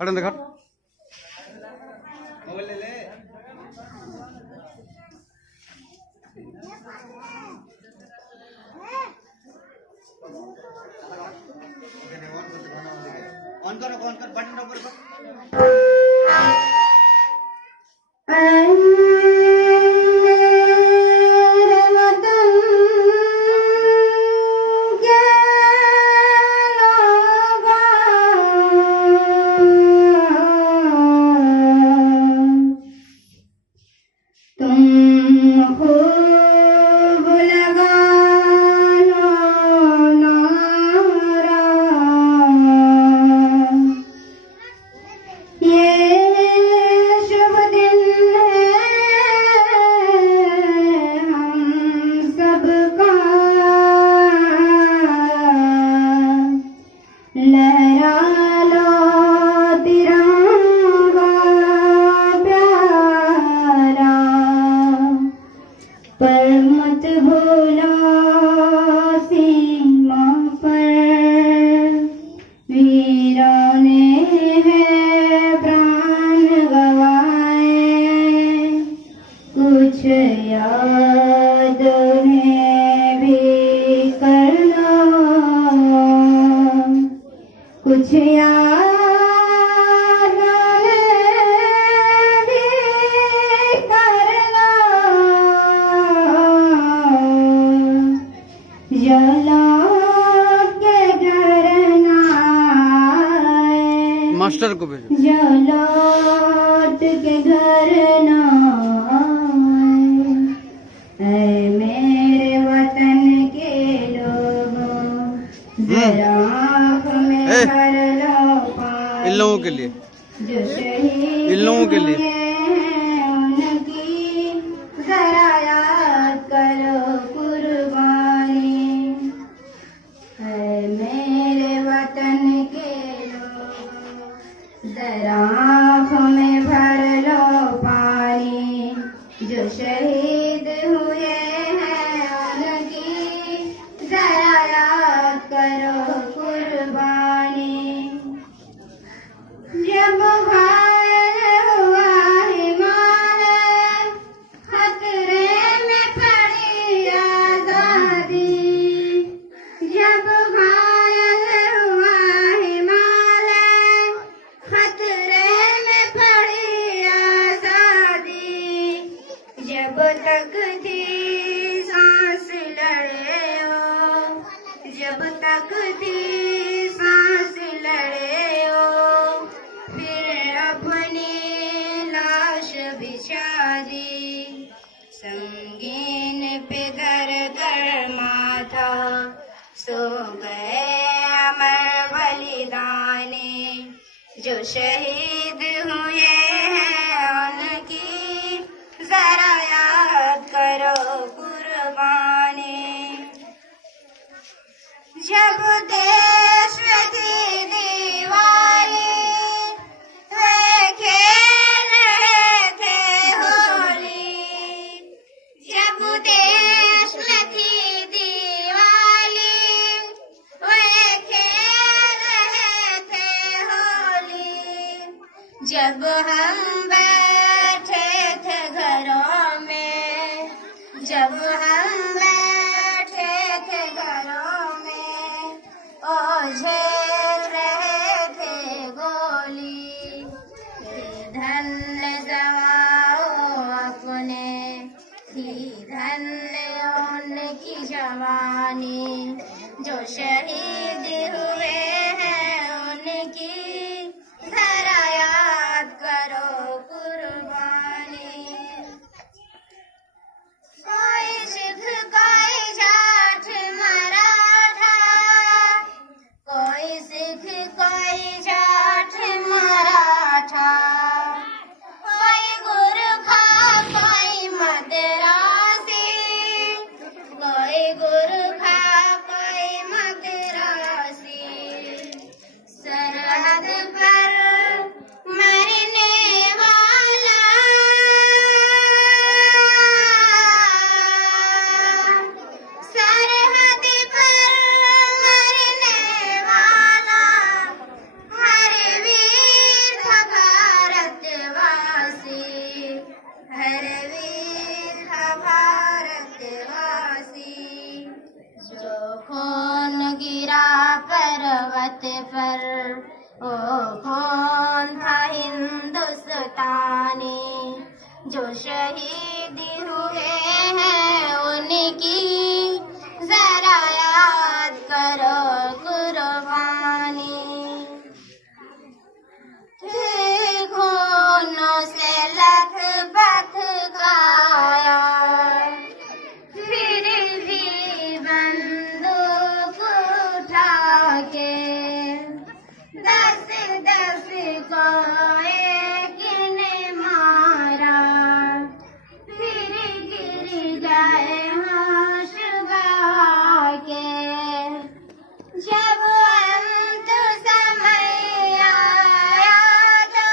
हटन देखो मोबाइल ले ले ऑन करो बटन दबाओ। मास्टर को भेजो। जलाट के घर ना आए मेरे वतन के लोगों, जरा आँख में भर लो पानी। इन लोगों के लिए, जो शहीद इन लोगों के लिए उनकी जरा याद करो कुर्बानी। मेरे वतन के जरा आँखों में भर लो पानी। जो शहीद हुए हैं उनकी जरा याद करो कुर्बानी। जब घायल हुआ हिमालय, खतरे में पड़ी आजादी। जब घायल हुआ हिमालय, खतरे में पड़ी आजादी। जब तक थी सांस लड़े हो, जब तक थी सांस लड़े हो, फिर अपनी लाश बिछा दी। संगीन पे धर कर माथा सो गए अमर बलिदानी। जो शहीद हुए हैं उनकी जरा याद करो कुर्बानी। जब देश में थी दीवानी, वे खेल रहे थे होली। जब देश में थी दीवानी, वे खेल रहे थे होली। जब हम बैठे थे घरों में, जब हम बैठे थे घरों में, ओ झेल रहे थे गोली। थी धन्य जवाओं अपने, थी धन्य उनकी जवानी। जो शहीद हुए हैं उनकी जरा याद करो कुर्बानी। कोई सिख कोई जाट मराठा, कोई सिख कोई जाट मराठा, कोई गुरखा कोई मद्रासी, कोई गुरखा कोई मद्रासी। जो शहीद हुए हैं उनकी जरा याद करो कुर्बानी। थे खूनों से लथपथ काया, फिर भी बंदूक उठा के 10-10 को एक ने मारा, फिर गिर गए होश गवा के। जब अंत समय आया तो,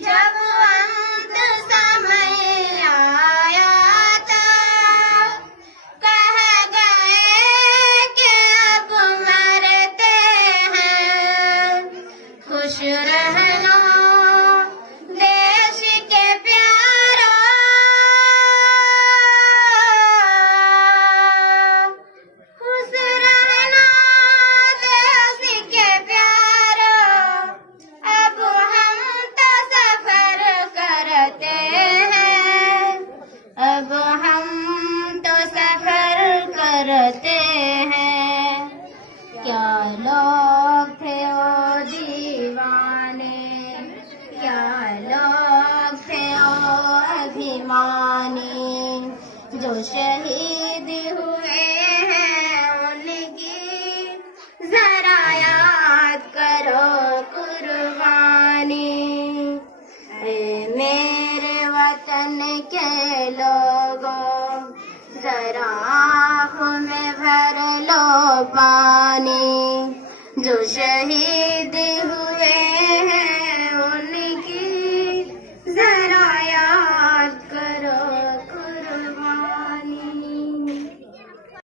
जब अंत समय आया तो कह गए कि अब मरते हैं, खुश रहना देश के प्यारों, खुश रहना देश के प्यारों। अब हम तो सफर करते हैं, अब हम तो सफर करते हैं। क्या लोग थे वो दीवाने, क्या लोग थे वो अभिमानी, जो शहीद हुए हैं उनकी जरा याद करो कुर्बानी। ऐ मेरे वतन के लोगों, जरा आँखों में भर लो पानी, जो शहीद